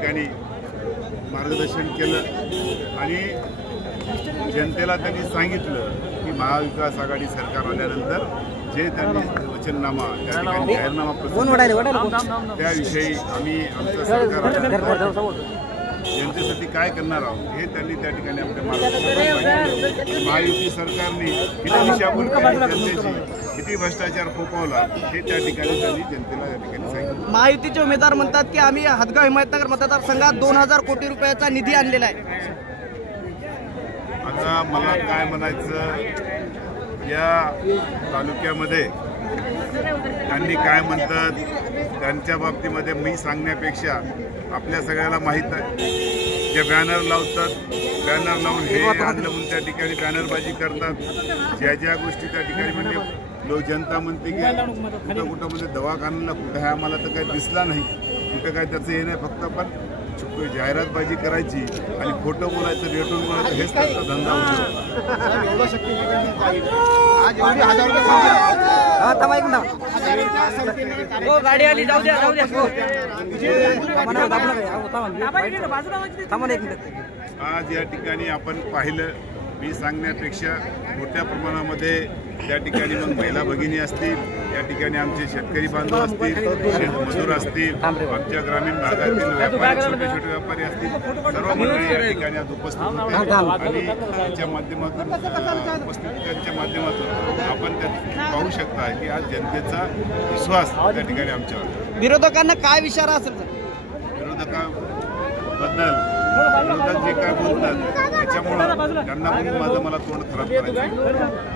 ठिकाणी मार्गदर्शन केलं आणि जनतेला त्यांनी सांगितलं की महाविकास आघाडी सरकार आल्यानंतर जे त्यांनी वचननामा त्या ठिकाणी जाहीरनामा प्रसिद्ध त्याविषयी आम्ही आमचं सरकार जनतेसाठी काय करणार आहोत हे त्यांनी त्या ठिकाणी आपल्या मार्गदर्शन महायुती सरकारने किती दिशाभूल केली जनतेची किती भ्रष्टाचार फोपवला हे त्या ठिकाणी त्यांनी जनतेला त्या ठिकाणी सांगितलं। महायुतीचे उमेदवार म्हणतात की आम्ही हदगाव हिमायतनगर मतदारसंघात 2000 कोटी रुपयाचा निधी आणलेला आहे। आता मला काय म्हणायचं, या तालुक्यामध्ये त्यांनी काय म्हणतात त्यांच्या बाबतीमध्ये मी सांगण्यापेक्षा आपल्या सगळ्याला माहीत आहे। जे बॅनर लावतात, बॅनर लावून हे आणलं म्हणून त्या ठिकाणी बॅनरबाजी करतात। ज्या ज्या गोष्टी त्या ठिकाणी म्हणजे जनता म्हणते की कुठं कुठं म्हणजे दवाखान्याला कुठं आहे आम्हाला तर काही दिसला नाही, कुठं काय त्याचं हे नाही, फक्त पण जाहिरातबाजी करायची आणि खोटं बोलायचं रेटून बोलायचं हेच त्यांचा धंदा होतो। गाडी आली जाऊ द्या जाऊ द्या। आज या ठिकाणी आपण पाहिलं, मी सांगण्यापेक्षा मोठ्या प्रमाणामध्ये त्या ठिकाणी मग महिला भगिनी असतील, या ठिकाणी आमचे शेतकरी बांधव असतील, शेतमजूर असतील, आमच्या ग्रामीण भागातील व्यापारी छोटे छोटे व्यापारी असतील, सर्व मंडळी या ठिकाणी आज उपस्थित होते आणि त्यांच्या माध्यमातून उपस्थितीच्या माध्यमातून आपण त्यात पाहू शकता की आज जनतेचा विश्वास त्या ठिकाणी आमच्यावर। विरोधकांना काय इशारा असेल? विरोधक जे काय बोलतात त्याच्यामुळे त्यांना पण मला तोंड खराब करायचं।